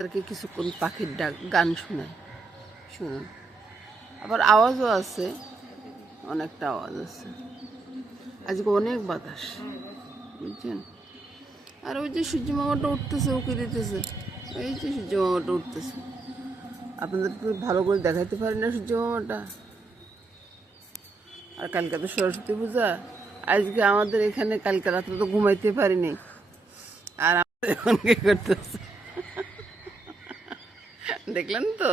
তাদেরকে কিছুক্ষণ পাখির ডাক গান শোনায়, শুনুন। আবার আওয়াজও আছে, অনেকটা আওয়াজ আছে। আজকে অনেক বাতাস, বুঝছেন। আর ওই যে সূর্য মামাটা উঠতেছে, উঁকি দিতেছে, এই যে সূর্য মামাটা উঠতেছে। আপনাদেরকে ভালো করে দেখাইতে পারি না সূর্য মামাটা। আর কালকে তো সরস্বতী পূজা, আজকে আমাদের এখানে কালকে রাত্রে তো ঘুমাইতে পারিনি। আর আমাদের এখন কি করতেছে দেখলেন তো,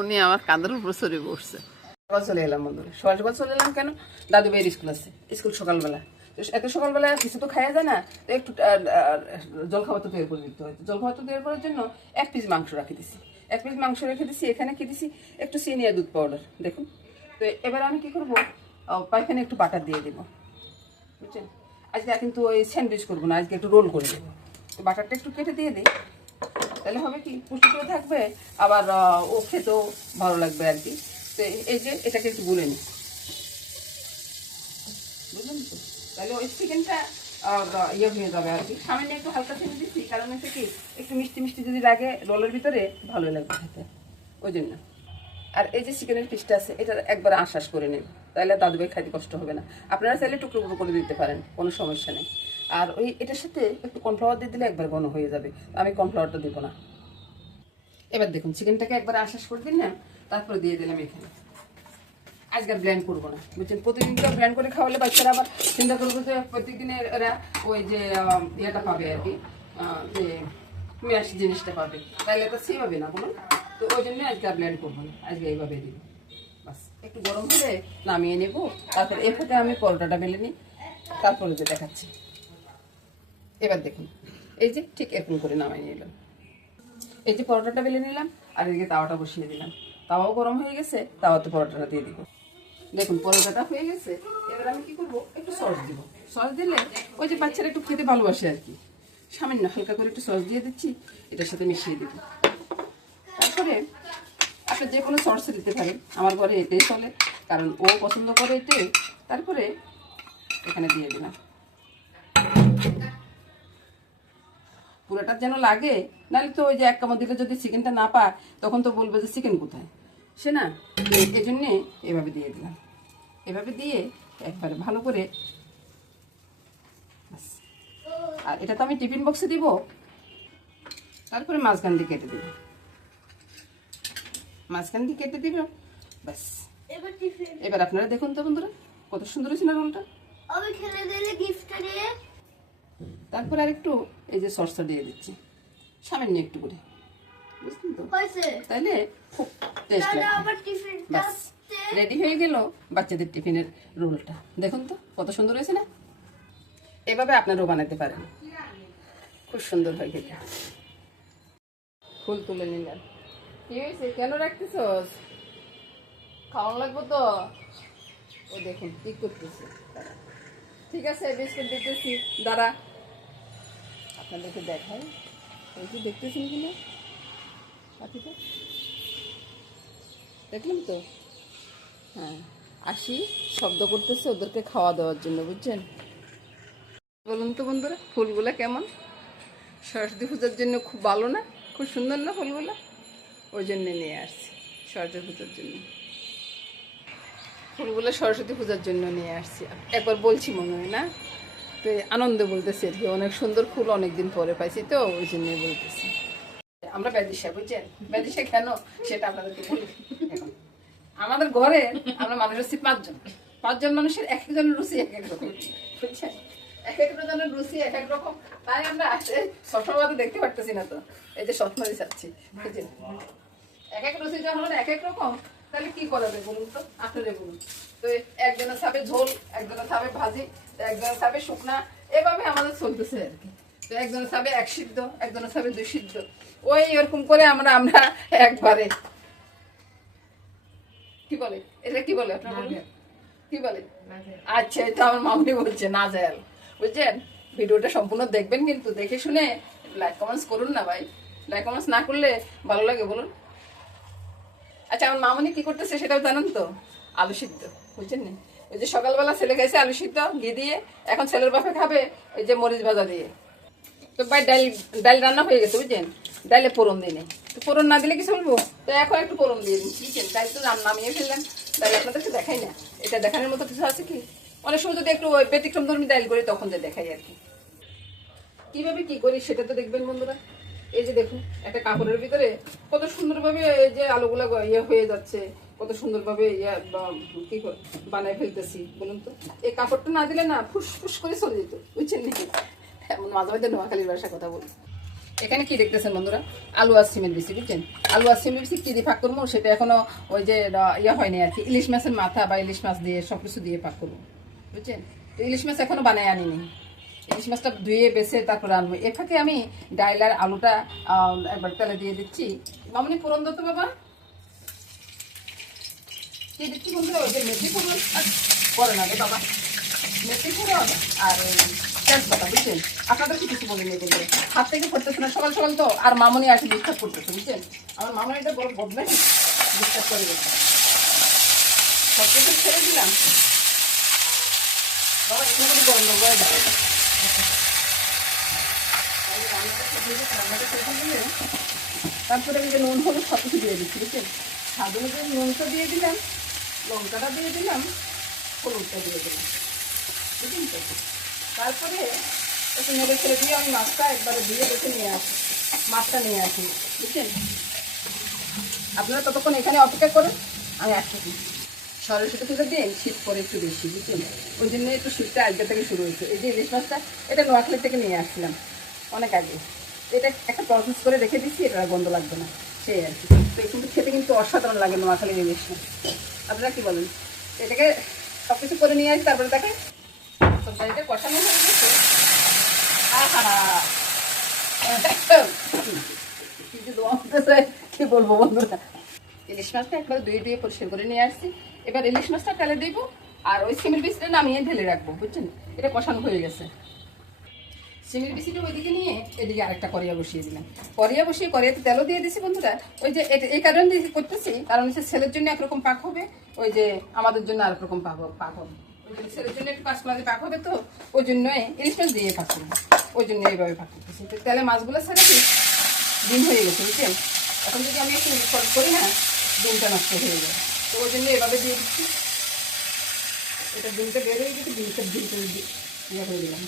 উনি আমার কাঁধের উপর সরে বসছে। সকাল চলে এলাম বন্ধুরা, সকাল সকাল চলে এলাম কেন? দাদু ভাইয়ের স্কুল আছে, স্কুল সকালবেলা। তো এত সকালবেলা কিছু তো খাওয়া যায় না, তো একটু জলখাবার তো তৈরি করে দিতে হয়। জলখাবার তো তৈরি করার জন্য 1 পিস মাংস রেখে দিছি, 1 পিস মাংস রেখে দিছি। এখানে কি দিছি? একটু চিনি আর দুধ পাউডার, দেখুন। তো এবার আমি কি করবো, পাইখানে একটু বাটার দিয়ে দেবো, বুঝছেন। আজকে কিন্তু ওই স্যান্ডউইচ করবো না, আজকে একটু রোল করে দেবো। তো বাটারটা একটু কেটে দিয়ে দিই, তাহলে হবে কি, পুষ্টি করে থাকবে, আবার ও খেতেও ভালো লাগবে আর কি। তো এই যে এটাকে একটু গুলে নিই, বুঝলেন তো। তাহলে ওই চিকেনটা ইয়ে হয়ে যাবে আর কি। সামান্য একটু হালকা চিনি দিচ্ছি, কারণ হচ্ছে কি, একটু মিষ্টি মিষ্টি যদি লাগে রোলের ভিতরে, ভালোই লাগবে খেতে, ওই জন্য। আর এই যে চিকেনের পিসটা আছে, এটা একবার আশ্বাস করে নেব, তাহলে দাদুভাই খাইতে কষ্ট হবে না। আপনারা চাইলে টুকরো টুকরো করে দিতে পারেন, কোনো সমস্যা নেই। আর ওই এটার সাথে একটু কর্নফ্লাওয়ার দিয়ে দিলে একবার ঘন হয়ে যাবে, আমি কর্নফ্লাওয়ারটা দেবো না। এবার দেখুন, চিকেনটাকে একবার আশ্বাস করে দিন না, তারপরে দিয়ে দিলাম এখানে। আজকে ব্লেন্ড করবো না, বুঝছেন। প্রতিদিন তো ব্লেন্ড করে খাওয়ালে বাচ্চারা আবার চিন্তা করবো যে প্রত্যেকদিনের এরা ওই যে ইয়েটা পাবে আর কি, যে মেয়াস জিনিসটা পাবে, তাহলে তো সেভাবে না, বলুন। তো ওই জন্য আজকে ব্লেন্ড করবো না, আজকে এইভাবে দিব। বাস একটু গরম হলে নামিয়ে নেবো, তারপরে এই ফাঁকে আমি পরোটাটা বেলে নিই, তারপরে যে দেখাচ্ছি। এবার দেখুন, এই যে ঠিক এরকম করে নামিয়ে নিলাম। এই যে পরোটাটা বেলে নিলাম, আর এদিকে তাওয়াটা বসিয়ে দিলাম। তাওয়াও গরম হয়ে গেছে, তাওয়াতে পরোটাটা দিয়ে দিব। দেখুন পরোটাটা হয়ে গেছে। এবার আমি কি করবো, একটু সস দিব। সস দিলে ওই যে বাচ্চারা একটু খেতে ভালোবাসে আর কি, সামান্য হালকা করে একটু সস দিয়ে দিচ্ছি, এটার সাথে মিশিয়ে দিব। তারপরে আপনি যে কোনো সস দিতে পারেন, আমার ঘরে এটাই চলে, কারণ ও পছন্দ করে এটাই। তারপরে এখানে দিয়ে দিলাম, পুরোটা যেন লাগে, নাহলে তো ওই যে 1 কামড় দিলে যদি চিকেনটা না পায়, তখন তো বলবে যে চিকেন কোথায়, সে না। এই জন্যে এভাবে দিয়ে দিলাম, এভাবে দিয়ে একবারে ভালো করে। আর এটা তো আমি টিফিন বক্সে দিব, তারপরে মাঝখান দিয়ে কেটে দিব, মাঝখান দিয়ে কেটে দিব, ব্যাস। এবার আপনারা দেখুন তো বন্ধুরা, কত সুন্দর হয়েছে না রোলটা। তারপরে আর একটু এই যে সসটা দিয়ে দিচ্ছি, সামান্য একটু করে, বুঝলেন তো। তাইলে খুব টেস্ট লাগবে। ব্যাস রেডি হয়ে গেল বাচ্চাদের টিফিনের রোলটা। দেখুন তো কত সুন্দর হয়েছে না। এভাবে আপনারাও বানাতে পারেন, খুব সুন্দর হয় খেতে। ফুল তুলে নিলাম। কি হয়েছে, কেন রাখতেছস? খাওয়ানো লাগবো তো। ও দেখুন কি করতেছে, ঠিক আছে বিস্কুট দিতেছি, দাঁড়া আপনাদেরকে দেখাই। এই যে দেখতেছেন কিনা পাখিটা, দেখলেন তো। হ্যাঁ, আসি শব্দ করতেছে ওদেরকে খাওয়া দেওয়ার জন্য, বুঝছেন। বলুন তো বন্ধুরা, ফুলগুলা কেমন? সরস্বতী পূজার জন্য খুব ভালো না, খুব সুন্দর না ফুলগুলো? ওই জন্যে নিয়ে আসছি, সরস্বতী পূজার জন্য ফুলগুলো, সরস্বতী পূজার জন্য নিয়ে আসছি। একবার বলছি মনে হয় না, তো আনন্দে বলতেছি আর কি, অনেক সুন্দর ফুল অনেকদিন পরে পাইছি, তো ওই জন্যই বলতেছি। আমরা ব্যাদিশা, বুঝছেন, ব্যাদিশা কেন সেটা আপনাদেরকে বলি। এখন আমাদের ঘরে আমরা মানুষ হচ্ছি 5 জন, 5 জন মানুষের এক একজনের রুচি এক এক রকম, বুঝছেন। এক এক জনের রুচি এক এক রকম, তাই আমরা সবসময় দেখতে পারতেছি না। তো এই যে স্বপ্নই চাচ্ছি, বুঝছেন, এক এক রুচি যখন এক এক রকম, তাহলে কি করাবে বলুন তো, আপনারা বলুন তো। একজনের খাবে ঝোল, একজনের খাবে ভাজি, একজনের খাবে শুকনা, এভাবে আমাদের চলতেছে আর কি। তো একজনের খাবে 1 সিদ্ধ, একজনের খাবে 2 সিদ্ধ, ওই এরকম করে আমরা একবারে কি বলে, এটা কি বলে আপনার কি বলে? আচ্ছা, এটা আমার মামনি বলছে নাজেল, বুঝছেন। ভিডিওটা সম্পূর্ণ দেখবেন কিন্তু, দেখে শুনে লাইক কমেন্টস করুন না ভাই, লাইক কমেন্টস না করলে ভালো লাগে বলুন। আচ্ছা, আমার মামনি কি করতেছে সেটাও জানেন তো, আলু সিদ্ধ, বুঝছেন না। ওই যে সকালবেলা ছেলে খাইছে আলু সিদ্ধ ঘি দিয়ে, এখন ছেলের বাপে খাবে ওই যে মরিচ ভাজা দিয়ে। তো ভাই ডাল ডাল রান্না হয়ে গেছে বুঝছেন, ডালে ফোড়ন দিই নাই, তো ফোড়ন না দিলে কি চলবো, তো এখন একটু ফোড়ন দিয়ে দিন বুঝছেন। ডাল তো রান্না নামিয়ে ফেললাম, ডাল আপনাদেরকে দেখাই না, এটা দেখানোর মতো কিছু আছে কি? অনেক সময় যদি একটু ওই ব্যতিক্রম ধর্মী ডাল করি তখন যে দেখাই আর কি। কিভাবে কি করি সেটা তো দেখবেন বন্ধুরা। এই যে দেখুন একটা কাপড়ের ভিতরে কত সুন্দরভাবে এই যে আলুগুলা ইয়ে হয়ে যাচ্ছে, কত সুন্দরভাবে কি বানায় ফেলতেছি বলুন তো। এই কাপড়টা না দিলে না ফুসফুস করে চলে যেত বুঝছেন নাকি। এমন মাঝে মাঝে নোয়াখালীর ভাষা কথা বলি। এখানে কি দেখতেছেন বন্ধুরা, আলু আর সিমের বেশি বুঝছেন। আলু আর সিমের বেশি কি দিয়ে পাক করবো সেটা এখনো ওই যে ইয়ে হয়নি আর কি। ইলিশ মাছের মাথা বা ইলিশ মাছ দিয়ে সবকিছু দিয়ে পাক করবো বুঝছেন। তো ইলিশ মাছ এখনো বানায় আনিনি, ইলিশ মাছটা ধুয়ে বেছে তারপরে আনবো। এ ফাঁকে আমি ডাল আর আলুটা একবার তেলে দিয়ে দিচ্ছি। মামনি ফোড়ন দিতো বাবা, দিয়ে দিচ্ছি বন্ধুরা ওই যে মেথি ফোড়ন করে না রে বাবা, মেথি ফোড়ন আর তেজপাতা বুঝছেন। আপনাদের কি কিছু বলিনি বলতে, হাত থেকে পড়তেছে না সকাল সকাল তো, আর মামনি আসে ডিস্টার্ব করতেছে বুঝছেন। আমার মামনিটা বড় বদমাই, ডিস্টার্ব করে দিচ্ছে। সব কিছু ছেড়ে দিলাম বাবা, এখানে গরম করে দেয়। তারপরে আমি যে নুন হলুদ সব কিছু দিয়ে দিচ্ছি বুঝছেন। স্বাদ অনুযায়ী নুনটা দিয়ে দিলাম, লঙ্কাটা দিয়ে দিলাম, হলুদটা দিয়ে দিলাম বুঝলেন তো। তারপরে একটু নেড়ে ছেড়ে দিয়ে আমি মাছটা একবারে ধুয়ে দেখে নিয়ে আসি, মাছটা নিয়ে আসি বুঝছেন। আপনারা ততক্ষণ এখানে অপেক্ষা করেন, আমি আসতেছি। সরস্বতী পুজোর দিন শীত পরে একটু বেশি বুঝছেন, ওই জন্য একটু শীতটা আজকে থেকে শুরু হয়েছে। এই যে ইলিশ মাছটা এটা নোয়াখালী থেকে নিয়ে আসছিলাম অনেক আগে, এটা একটা প্রসেস করে রেখে দিচ্ছি, এটা গন্ধ লাগবে না সেই আর কি। তো কিন্তু খেতে কিন্তু অসাধারণ লাগে নোয়াখালীর ইলিশ মাছ। আপনারা কি বলেন? এটাকে সব কিছু করে নিয়ে আসি, তারপরে দেখে তরকারিটা কষানো হয়ে গেছে। কি বলবো বন্ধুরা, ইলিশ মাছটা একবার ধুয়ে ধুয়ে পরিষ্কার করে নিয়ে আসছি। এবার ইলিশ মাছটা তেলে দিব আর ওই সিমের বিচিটা নামিয়ে ঢেলে রাখবো বুঝছেন। এটা কষানো হয়ে গেছে। সিমের বিচিটা ওইদিকে নিয়ে এদিকে আরেকটা কড়িয়া বসিয়ে দিলাম। কড়িয়া বসিয়ে কড়িয়াতে তেলও দিয়ে দিছি বন্ধুরা। ওই যে এই কারণে করতেছি, কারণ হচ্ছে ছেলের জন্য একরকম পাক হবে, ওই যে আমাদের জন্য আরেক রকম পাক হবে। ওই জন্য ছেলের জন্য একটু কাঁচকলা দিয়ে পাক হবে, তো ওই জন্য ইলিশ মাছ দিয়ে পাক করবো, ওই জন্য এইভাবে পাক করতেছি। তো তেলে মাছগুলো ছেড়ে দিই, ডিম হয়ে গেছে বুঝছেন। এখন যদি আমি একটু শর্ট করি না, ডিমটা নষ্ট হয়ে যায়, তো ওই জন্য এভাবে দিয়ে দিচ্ছি। এটা ডিমটা বের হয়ে গেছে, ডিমটা ইয়ে করে দিলাম।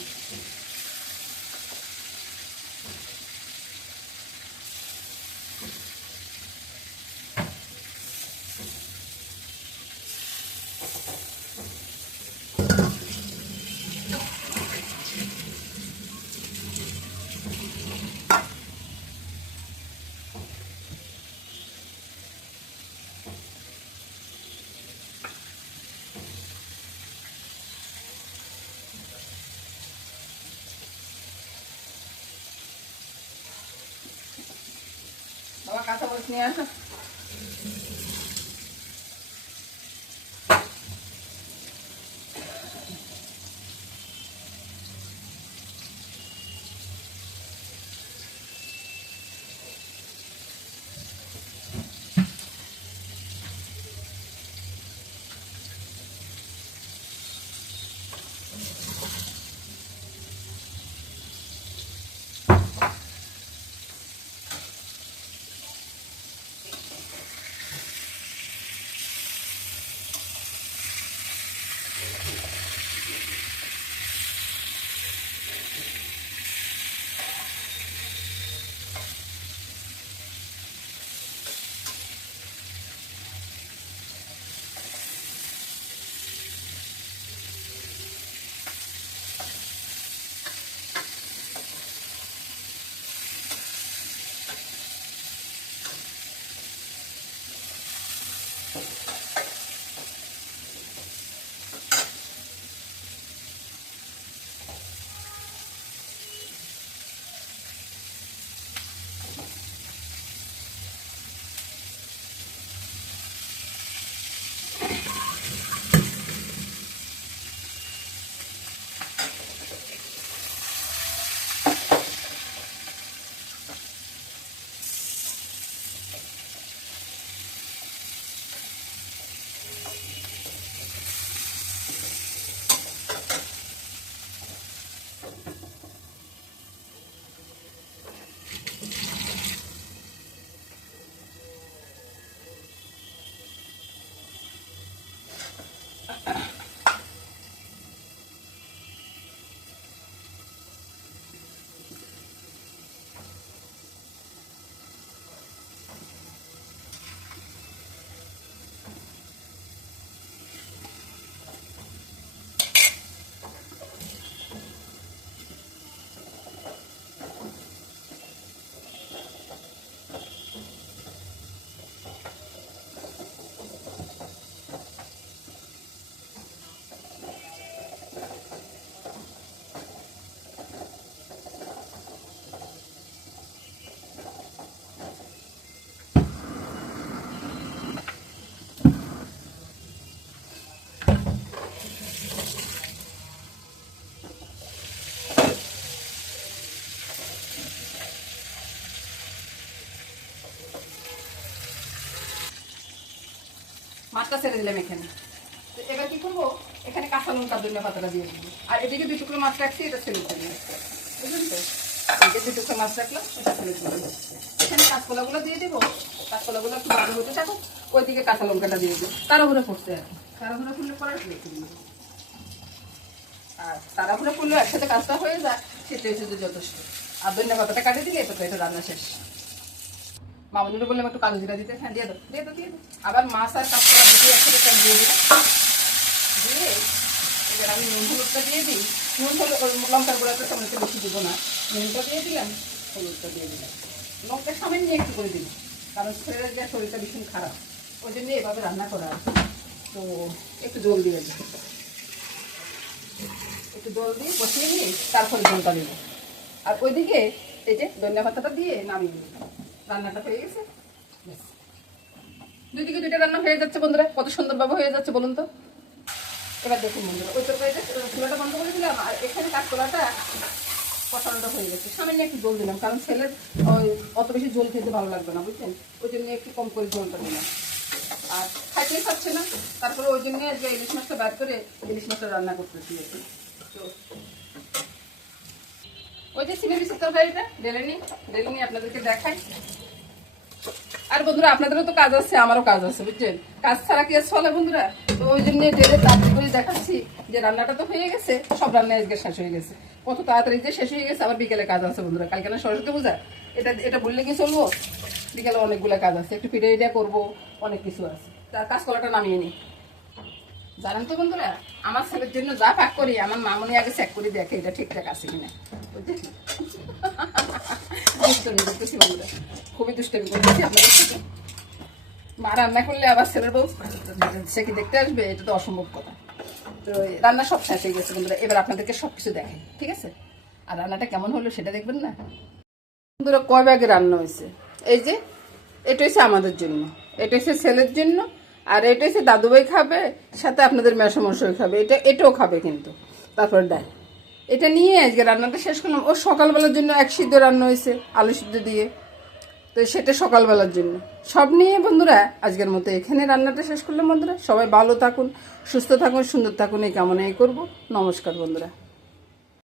বাবা কাঁচা মরিচ নিয়ে আসো। মাছটা ছেড়ে দিলাম এখানে। তো এবার কি করবো, এখানে কাঁচা লঙ্কা ধনিয়া পাতাটা দিয়ে দেবো। আর এদিকে 2 টুকরো মাছ রাখছি, এটা ছেড়ে দেবো, বুঝলেন তো? এই যে 2 টুকরো মাছ রাখলাম, এটা ছেড়ে দেবো। এখানে কাঁচকলাগুলো দিয়ে দেবো, কাঁচকলাগুলো একটু ভালো হতে থাকো, ওইদিকে কাঁচা লঙ্কাটা দিয়ে দেবো। তাড়াহুড়ো করতে আর তাড়াহুড়ো করলে পরে রেখে দিবো। আর তাড়াহুড়ো করলে একসাথে কাজটা হয়ে যায়, সেটাই শুধু যথেষ্ট। আর ধনিয়া পাতাটা কাটিয়ে দিলে এত এটা রান্না শেষ। মামুনুরে বললাম একটু কালো জিরা দিতে, হ্যাঁ দিয়ে দাও দিয়ে দাও দিয়ে দাও। আবার মাছ আর কাঁচকলা দুটোই একসাথে তেল দিয়ে দিই, দিয়ে এবার আমি নুন হলুদটা দিয়ে দিই। নুন হলুদ লঙ্কার গুঁড়াটা সামনে বেশি দিব না, নুনটা দিয়ে দিলাম, হলুদটা দিয়ে দিলাম, লঙ্কা সামান্য একটু করে দিলাম, কারণ ছেলের যে শরীরটা ভীষণ খারাপ, ওই জন্য এভাবে রান্না করা আছে। তো একটু জল দিয়ে দিই, একটু জল দিয়ে বসিয়ে নিয়ে তারপরে জলটা দেবো। আর ওইদিকে এই যে ধনিয়া পাতাটা দিয়ে নামিয়ে দিই। রান্নাটা হয়ে গেছে, দুইদিকে দুইটা রান্না হয়ে যাচ্ছে বন্ধুরা, কত সুন্দরভাবে হয়ে যাচ্ছে বলুন তো। এবার দেখুন বন্ধুরা, ওই তরকারিটা চুলাটা বন্ধ করে দিলাম, আর এখানে কাঁচকলাটা কষানোটা হয়ে গেছে। সামান্য একটু জল দিলাম, কারণ ছেলের অত বেশি জল খেতে ভালো লাগবে না, বুঝছেন? ওই জন্য একটু কম করে জলটা দিলাম। আর খাইতেই খাচ্ছে না, তারপরে ওই জন্য যে ইলিশ মাছটা বার করে ইলিশ মাছটা রান্না করতেছি। তো ওই যে সিমের পিসের তরকারিটা ঢেলে নিই আপনাদেরকে দেখাই। আর বন্ধুরা আপনাদেরও তো কাজ আছে, আমারও কাজ আছে, বুঝছেন? কাজ ছাড়া কি আর চলে বন্ধুরা? তো ওই জন্য ঢেলে তাড়াতাড়ি করে দেখাচ্ছি যে রান্নাটা তো হয়ে গেছে, সব রান্না আজকে শেষ হয়ে গেছে। কত তাড়াতাড়ি যে শেষ হয়ে গেছে, আবার বিকেলে কাজ আছে বন্ধুরা, কালকে না সরস্বতী পূজা। এটা বললে কি চলবো? বিকেলে অনেকগুলো কাজ আছে, একটু পিঠে পিঠা করবো, অনেক কিছু আছে। তার কাঁচকলাটা নামিয়ে নিই। জানেন তো বন্ধুরা, আমার ছেলের জন্য যা পাক করি, আমার মামনি আগে চেক করে দেখে এটা ঠিকঠাক আছে কিনা, বুঝছেন? দুষ্টমি করতেছি বন্ধুরা, খুবই দুষ্টমি করতেছি আপনাদের সাথে। মা রান্না করলে আবার ছেলের বউ সে কি দেখতে আসবে? এটা তো অসম্ভব কথা। তো রান্না সব শেষ হয়ে গেছে বন্ধুরা, এবার আপনাদেরকে সবকিছু দেখাই, ঠিক আছে? আর রান্নাটা কেমন হলো সেটা দেখবেন না বন্ধুরা। কয় ভাগে রান্না হয়েছে, এই যে এটা হচ্ছে আমাদের জন্য, এটা হচ্ছে ছেলের জন্য, আর এটা হচ্ছে দাদুভাই খাবে, সাথে আপনাদের মেসমশাই খাবে, এটাও খাবে কিন্তু। তারপর ডাল, এটা নিয়ে আজকে রান্নাটা শেষ করলাম। ও সকালবেলার জন্য 1 সিদ্ধ রান্না হয়েছে আলু সিদ্ধ দিয়ে, তো সেটা সকালবেলার জন্য। সব নিয়ে বন্ধুরা আজকের মতো এখানে রান্নাটা শেষ করলাম বন্ধুরা। সবাই ভালো থাকুন, সুস্থ থাকুন, সুন্দর থাকুন, এই কামনাই করবো। নমস্কার বন্ধুরা।